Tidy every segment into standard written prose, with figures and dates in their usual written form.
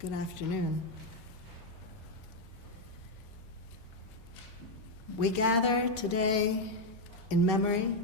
Good afternoon. We gather today in memory,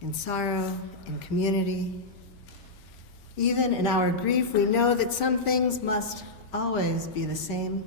in sorrow, in community. Even in our grief, we know that some things must always be the same.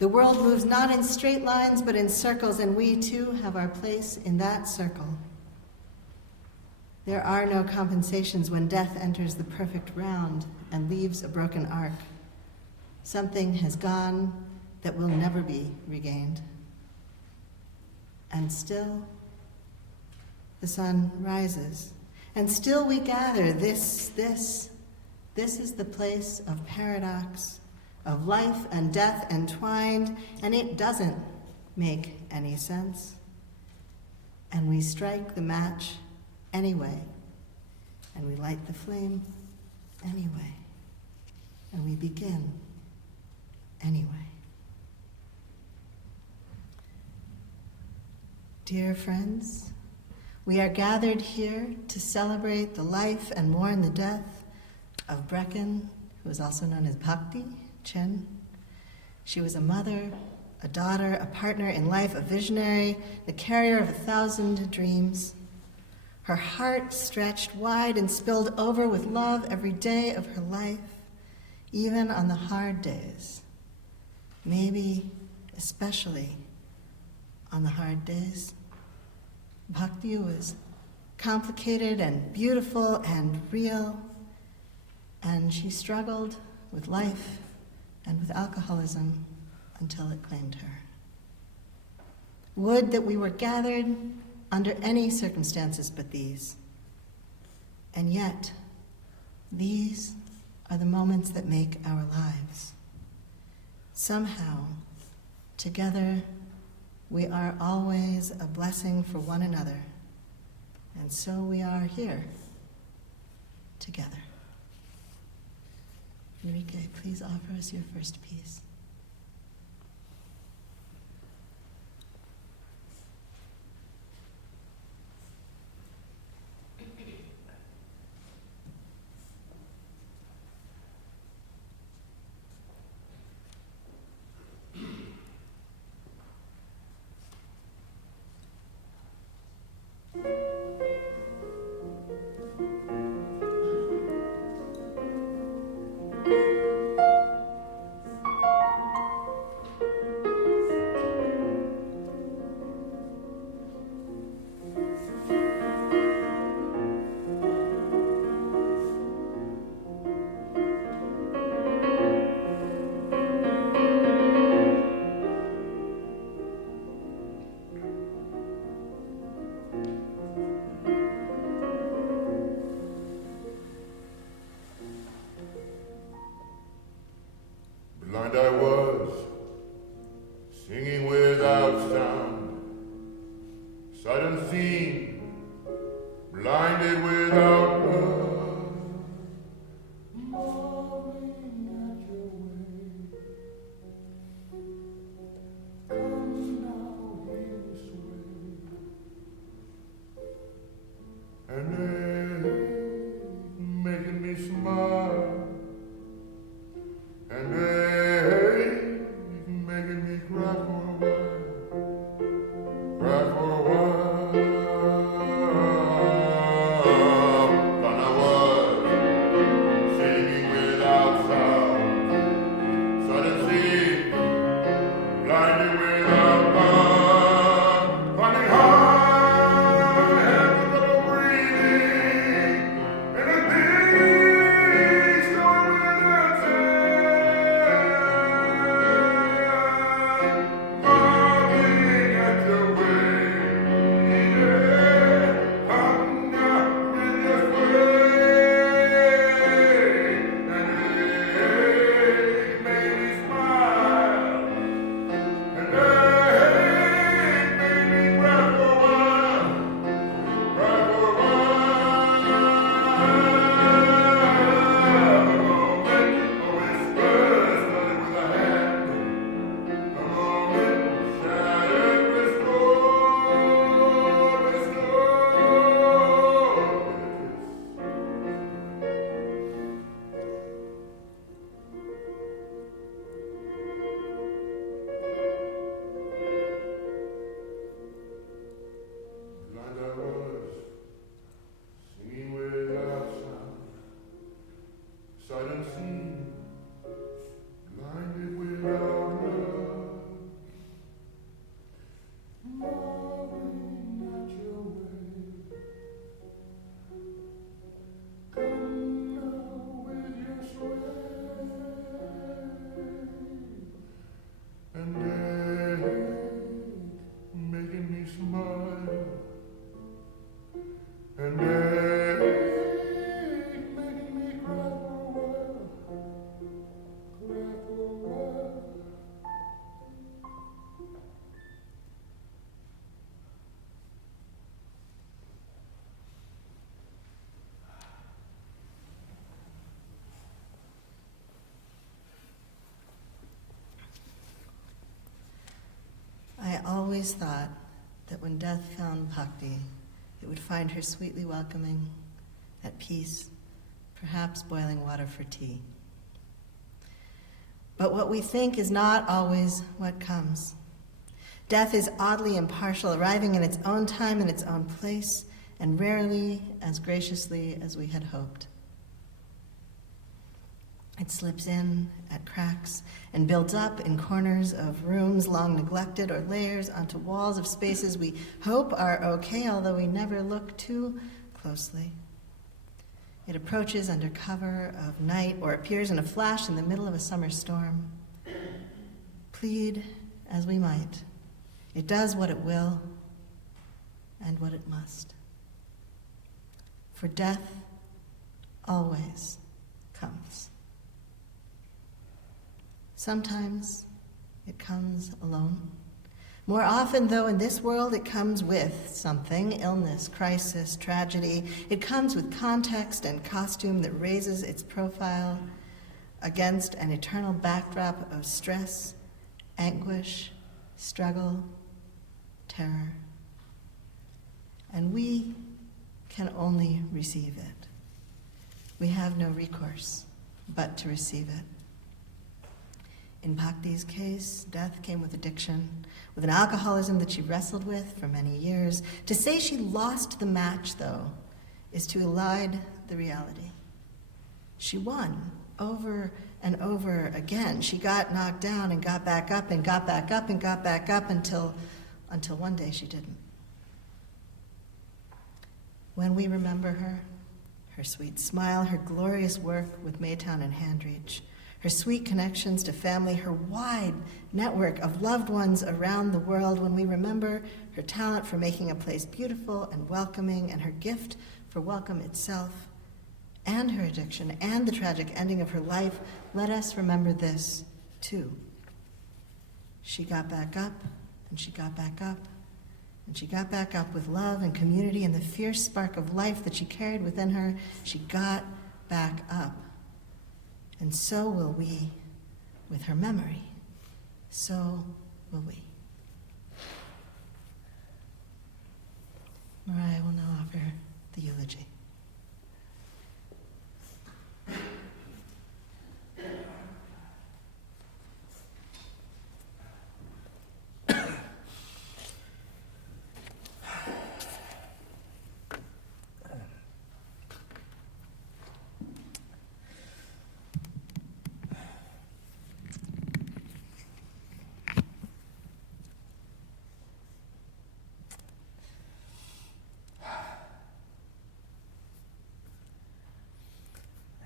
The world moves not in straight lines, but in circles, and we too have our place in that circle. There are no compensations when death enters the perfect round and leaves a broken arc. Something has gone that will never be regained. And still, the sun rises. And still we gather. This is the place of paradox, of life and death entwined, and it doesn't make any sense. And we strike the match anyway, and we light the flame anyway, and we begin anyway. Dear friends, we are gathered here to celebrate the life and mourn the death of Brecken, who is also known as Bhakti, Chen. She was a mother, a daughter, a partner in life, a visionary, the carrier of 1,000 dreams. Her heart stretched wide and spilled over with love every day of her life, even on the hard days, maybe especially on the hard days. Bhakti was complicated and beautiful and real, and she struggled with life and with alcoholism until it claimed her. Would that we were gathered under any circumstances but these. And yet, these are the moments that make our lives. Somehow, together, we are always a blessing for one another, and so we are here together. Enrique, please offer us your first piece. Blind I was, singing without sound, sight unseen, blinded without love, marveling at your way. Come now, hear me sway, and making me smile, and making me cry for a while, cry for a while. And I was singing without sound, suddenly blinded without love, finding high heavens of breathing, and a peace going without sound. sight unseen, blinded without love, marveling at your way. Come now with your sway, and making me smile, and making me cry for a while, cry for a while. I always thought that when death found Bhakti, it would find her sweetly welcoming, at peace, perhaps boiling water for tea. But what we think is not always what comes. Death is oddly impartial, arriving in its own time and its own place, and rarely as graciously as we had hoped. It slips in at cracks and builds up in corners of rooms long neglected, or layers onto walls of spaces we hope are okay, although we never look too closely. It approaches under cover of night or appears in a flash in the middle of a summer storm. Plead as we might, it does what it will and what it must. For death always comes. Sometimes it comes alone. More often, though, in this world, it comes with something: illness, crisis, tragedy. It comes with context and costume that raises its profile against an eternal backdrop of stress, anguish, struggle, terror. And we can only receive it. We have no recourse but to receive it. In Bhakti's case, death came with addiction, with an alcoholism that she wrestled with for many years. To say she lost the match, though, is to elide the reality. She won over and over again. She got knocked down and got back up and got back up and got back up until one day she didn't. When we remember her sweet smile, her glorious work with Maytown and Handreach, her sweet connections to family, her wide network of loved ones around the world, when we remember her talent for making a place beautiful and welcoming, and her gift for welcome itself, and her addiction, and the tragic ending of her life, let us remember this, too. She got back up, and she got back up, and she got back up with love and community and the fierce spark of life that she carried within her. She got back up. And so will we with her memory. So will we. Marriah will now offer the eulogy.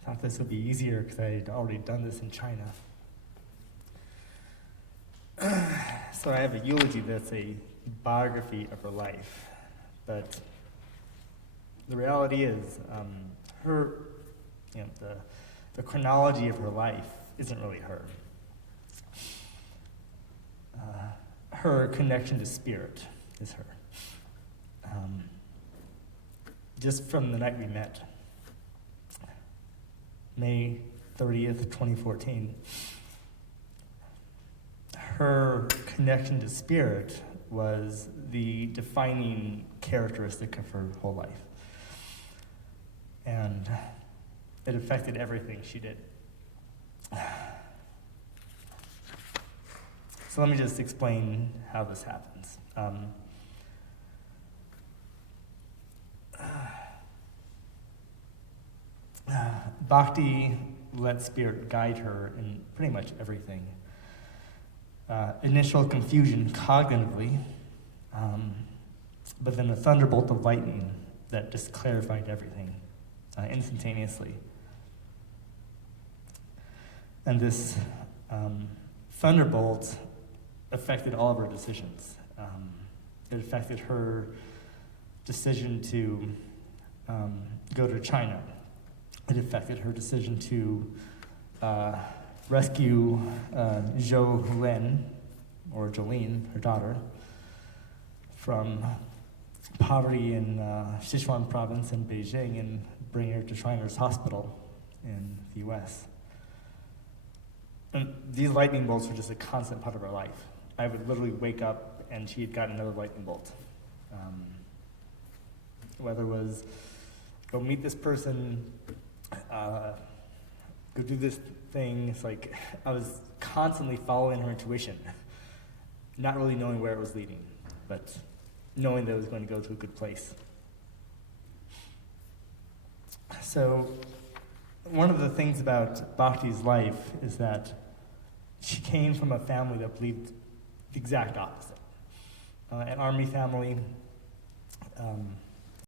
I thought this would be easier because I had already done this in China. So I have a eulogy that's a biography of her life, but the reality is her, the chronology of her life isn't really her. Her connection to spirit is her. Just from the night we met, May 30th, 2014, her connection to spirit was the defining characteristic of her whole life. And it affected everything she did. So let me just explain how this happens. Bhakti let Spirit guide her in pretty much everything. Initial confusion cognitively, but then a thunderbolt of lightning that just clarified everything instantaneously. And this thunderbolt affected all of her decisions. It affected her decision to go to China. It affected her decision to rescue Zhou Len, or Jolene, her daughter, from poverty in Sichuan province in Beijing and bring her to Shriners Hospital in the US. And these lightning bolts were just a constant part of her life. I would literally wake up and she had gotten another lightning bolt. Whether it was go meet this person, go do this thing, it's like I was constantly following her intuition, not really knowing where it was leading, but knowing that it was going to go to a good place. So one of the things about Bhakti's life is that she came from a family that believed the exact opposite. An army family,